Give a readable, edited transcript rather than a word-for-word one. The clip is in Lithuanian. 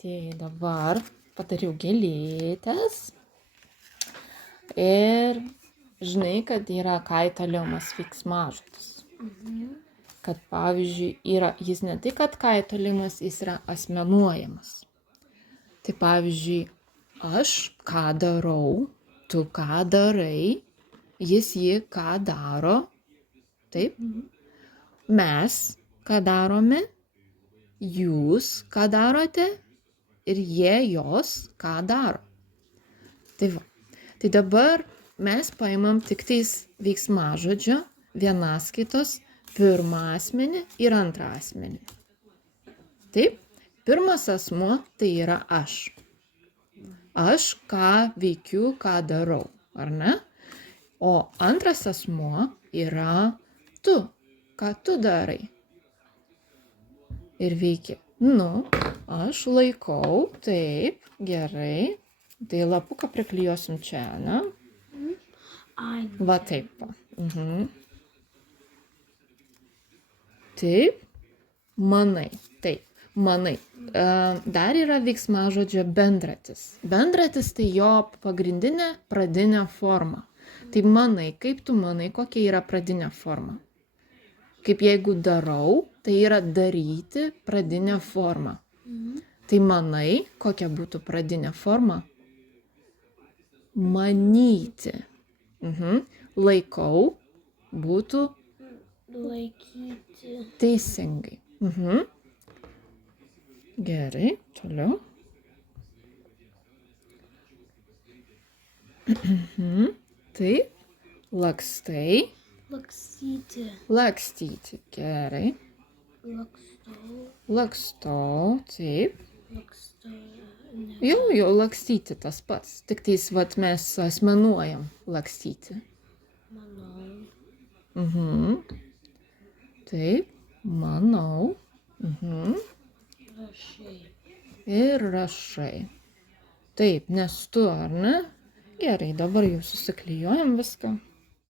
Tai dabar padariau gėlytes. Ir žinai, kad yra kaitaliuojamas veiksmažodis. Kad pavyzdžiui, jis ne tik, kad kaitaliuojamas, jis yra asmenuojamas. Tai pavyzdžiui, aš ką darau, tu ką darai, jis jį ką daro. Taip? Mes ką darome, jūs ką darote ir jie jos ką daro. Tai va. Tai dabar mes paimam tik tais veiksmažodžio vienaskaitos pirmą asmenį ir antrą asmenį. Taip? Pirmas asmuo tai yra aš. Aš ką veikiu, ką darau, ar ne? O antras asmuo yra tu. Ką tu darai? Ir veiki. Nu, aš laikau, taip, gerai. Tai lapuką priklijuosim čia, ne? Va taip va. Taip, manai, taip, manai. Dar yra veiksmažodžio bendratis. Bendratis tai jo pagrindinė pradinė forma. Tai manai, kaip tu manai, kokia yra pradinė forma? Kaip jeigu darau, tai yra daryti pradinė forma. Tai manai, kokia būtų pradinė forma? Manyti. Laikau būtų Laikyti. teisingai. Gerai, toliau. Taip, lakstai. Lakstyti. Lakstyti, gerai. Lakstau. Lakstau, taip. Lakstau. Jau lakstyti tas pats. Tik tais, vat mes asmenuojam lakstyti. Manau. Taip, manau. Rašai. Ir rašai. Taip, nes tu, ar ne? Gerai, dabar jau susiklijuojam viską.